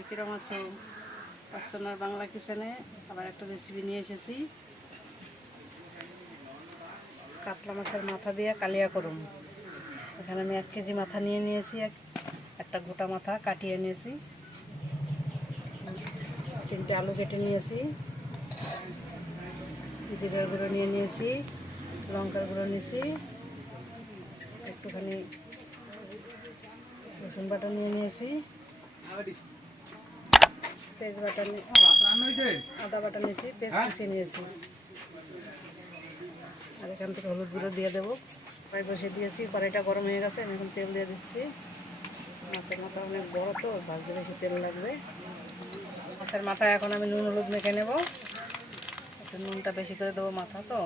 সবাই কিরম আছো? পাঁচজনের বাংলা কিচেনে আবার একটা রেসিপি নিয়ে এসেছি। কাতলা মাছের মাথা দিয়ে কালিয়া করুম। এখানে আমি 1 কেজি মাথা নিয়ে নিয়েছি, একটা গোটা মাথা কাটিয়ে নিয়েছি, 3টে আলু কেটে নিয়েছি, জিরার গুঁড়ো নিয়ে নিয়েছি, লঙ্কার গুঁড়ো নিয়েছি, একটুখানি রসুন বাটা নিয়ে নিয়েছি, পেঁয়াজ বাটা আদা বাটা নিয়েছি, পেঁয়াজ কুচিয়ে নিয়েছি। আর এখান থেকে হলুদ গুঁড়ো দিয়ে দেবো। কড়াই বসিয়ে দিয়েছি, কড়াইটা গরম হয়ে গেছে। আমি এখন তেল দিয়ে দিচ্ছি। মাছের মাথা অনেক বড় তো, ভাজতে বেশি তেল লাগবে। মাছের মাথা এখন আমি নুন হলুদ মেখে নেব। একটু নুনটা বেশি করে দেবো, মাথা তো।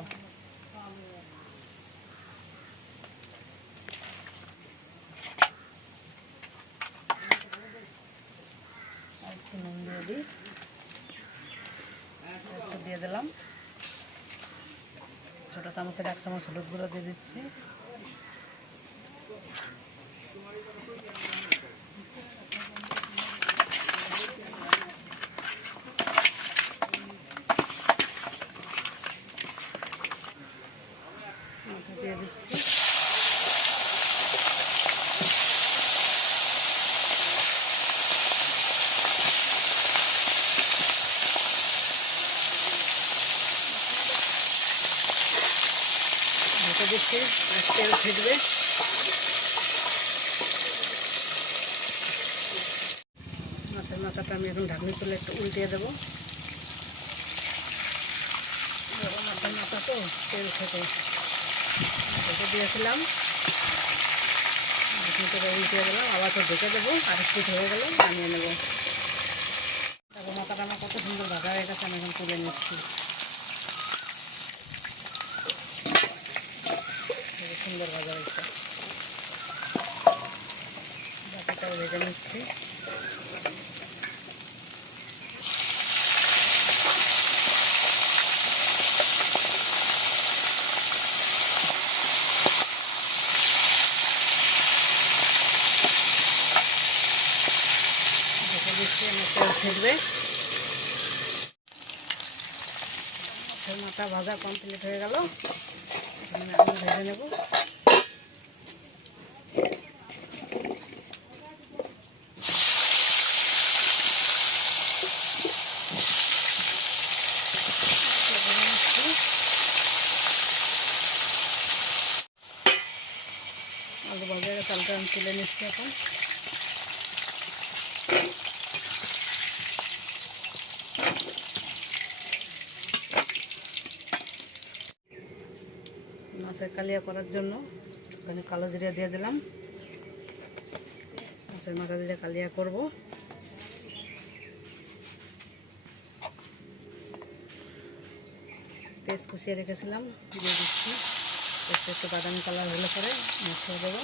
একটু নুন দিয়ে দিই, একটু দিয়ে দিলাম। ছোটো চামচের 1 চামচ হলুদ গুঁড়ো দিয়ে দিচ্ছি। দিয়ে দিচ্ছি। ঢেকে দিচ্ছি, তেল ছিটবে। মাছের মাথাটা আমি এখন ঢাকনি তুলে একটু উল্টিয়ে দেবো। মাছের মাথা তো তেল থেকে ঢেকে দিয়েছিলাম, ঢাকনিটা উল্টিয়ে দিলাম, আবার তো ঢেকে দেবো। আর একটু হয়ে গেলে নামিয়ে নেবো। তারপর মাথাটা আমার কত সুন্দর ভাজা হয়ে গেছে, আমি এখন তুলে নিচ্ছি। সুন্দর ভাজা হয়েছে, বাকিটাও ভেজে নিচ্ছি। ভেজে দিচ্ছি, আমার তেল ছিটবে। মাছের মাথা ভাজা কমপ্লিট হয়ে গেল। এখন আমি ভেজে নেব। আলু ভাজা চালটা আমি তুলে নিচ্ছি এখন। মাছের কালিয়া করার জন্য ওখানে কালো জিরা দিয়ে দিলাম। মাছের মাথা দিয়ে কালিয়া করব। পেঁয়াজ কুচিয়ে রেখেছিলাম, দিয়ে দিচ্ছি। একটু বাদামি কালার হলে পরে মশলা দেবো।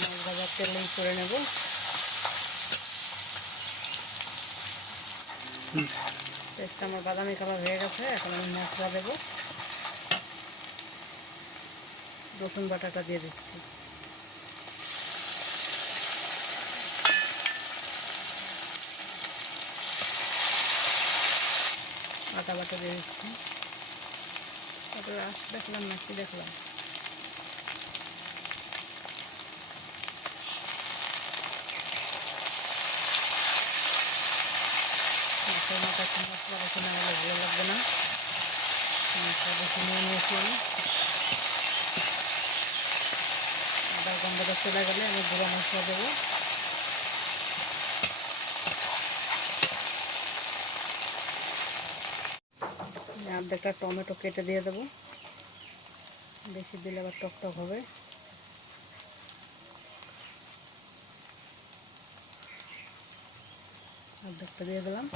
মাছ ভাজার তেলেই করে নেব। পেঁয়াজটা আমার বাদামি কালার হয়ে গেছে, এখন আমি মশলা দেবো। রসুন বাটাটা দিয়ে দিচ্ছি। আদা বাটা দিয়ে দিচ্ছি। তারপরে দেখলাম না কি দেখলাম, মাথা একটু মশলা বেশি না হলে ভালো লাগবে না। মশলা বেশি নিয়ে নিয়েছি আমি। আদার গন্ধটা চলে গেলে আমি গুঁড়ো মশলা দেবো। অর্ধেকটা টমেটো কেটে দিয়ে দেবো, বেশি দিলে আবার টক টক হবে। অর্ধেকটা দিয়ে দিলাম।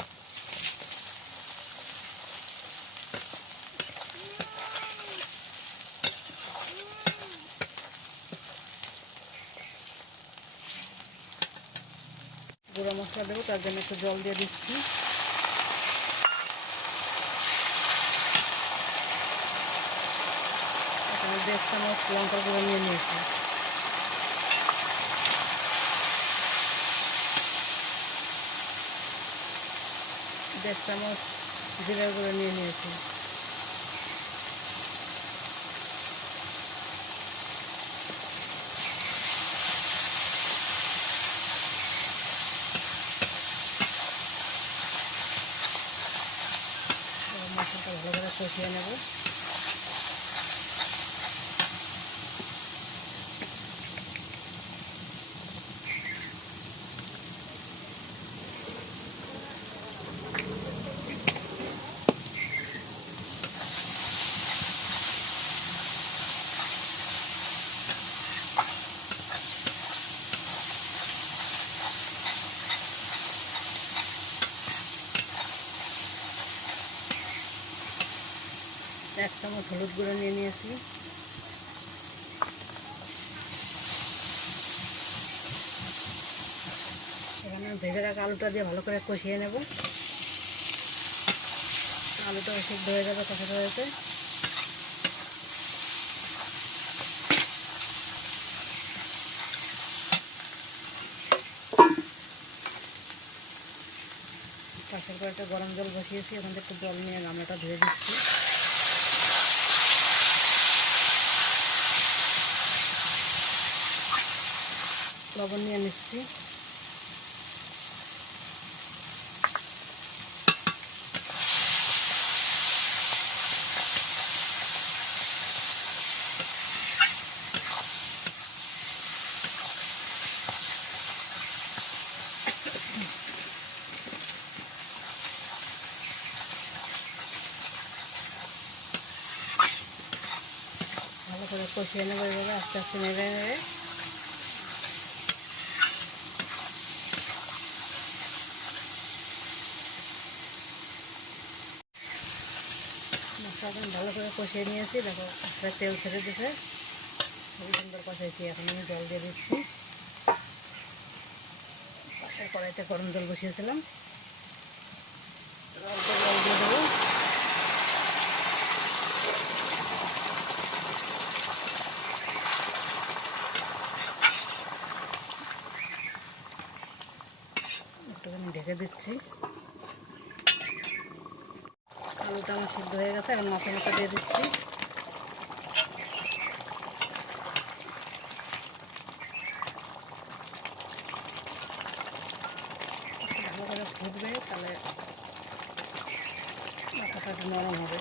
গুঁড়ো মশলা দেবো, তার জন্য একটু জল দিয়ে দিচ্ছি। 1.5 চামচ লঙ্কার গুঁড়ো নিয়ে নিয়েছি, 1.5 চামচ জিরার গুঁড়ো নিয়ে নিয়েছি, মশলাটা ভালো করে কষিয়ে নেব। এক চামচ হলুদ গুঁড়ো নিয়ে নিয়েছি, এখানে ভেজে রাখা আলুটা দিয়ে ভালো করে কষিয়ে নেব। আলুটা সিদ্ধ হয়ে যাবে কষানো হয়েছে। পাশের পর একটা গরম জল বসিয়েছি, ওখান থেকে একটু জল নিয়ে গামলাটা ধুয়ে দিচ্ছি। লবণ নিয়ে নিচ্ছি, ভালো করে কষিয়ে নেবো এইভাবে আস্তে আস্তে নেড়ে নেড়ে। মশলাটা ভালো করে কষিয়ে নিয়েছি, দেখো একটা তেল ছেড়ে দিতে খুবই সুন্দর কষাইছি। এখন আমি জল দিয়ে দিচ্ছি, পাশের কড়াইতে গরম জল বসিয়েছিলাম, অল্প জল দিয়ে দেবো। একটুখানি ঢেকে দিচ্ছি। আলুটা আমার সিদ্ধ হয়ে গেছে, এখন মশলাটা দিয়ে দিচ্ছি। ভালো করে ফুটবে, তাহলে মশলাটা নরম হবে।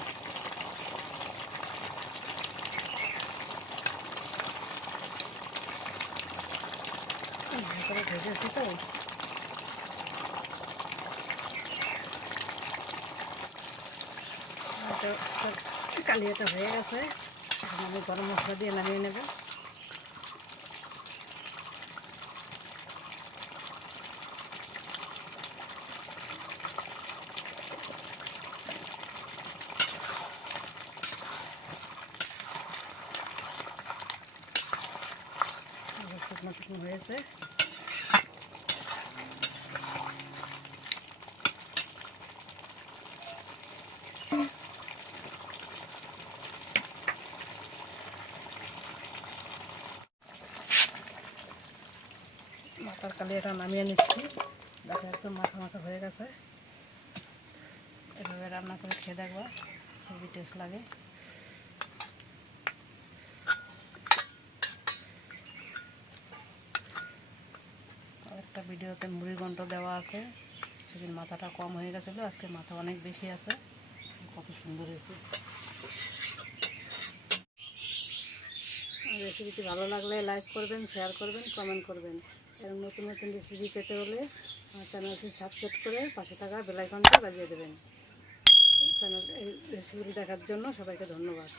করে ভেজেছি তো, কালিয়াটা হয়ে গেছে। এখন আমি গরম মশলা দিয়ে নামিয়ে নেব। শুকনো শুকনো হয়েছে। মাথার কালিয়াটা নামিয়ে নিচ্ছি, দেখো একদম মাথা মাথা হয়ে গেছে। এভাবে রান্না করে খেয়ে দেখবা, খুবই টেস্ট লাগে। একটা ভিডিওতে মুড়ি ঘন্ট দেওয়া আছে, সেদিন মাথাটা কম হয়ে গেছিলো, আজকে মাথা অনেক বেশি আছে। কত সুন্দর হয়েছে। রেসিপিটি ভালো লাগলে লাইক করবেন, শেয়ার করবেন, কমেন্ট করবেন। এবং নতুন নতুন রেসিপি পেতে হলে আমার চ্যানেলটি সাবস্ক্রাইব করে পাশে থাকা বেল আইকনটা বাজিয়ে দেবেন। চ্যানেল এই রেসিপিটি দেখার জন্য সবাইকে ধন্যবাদ।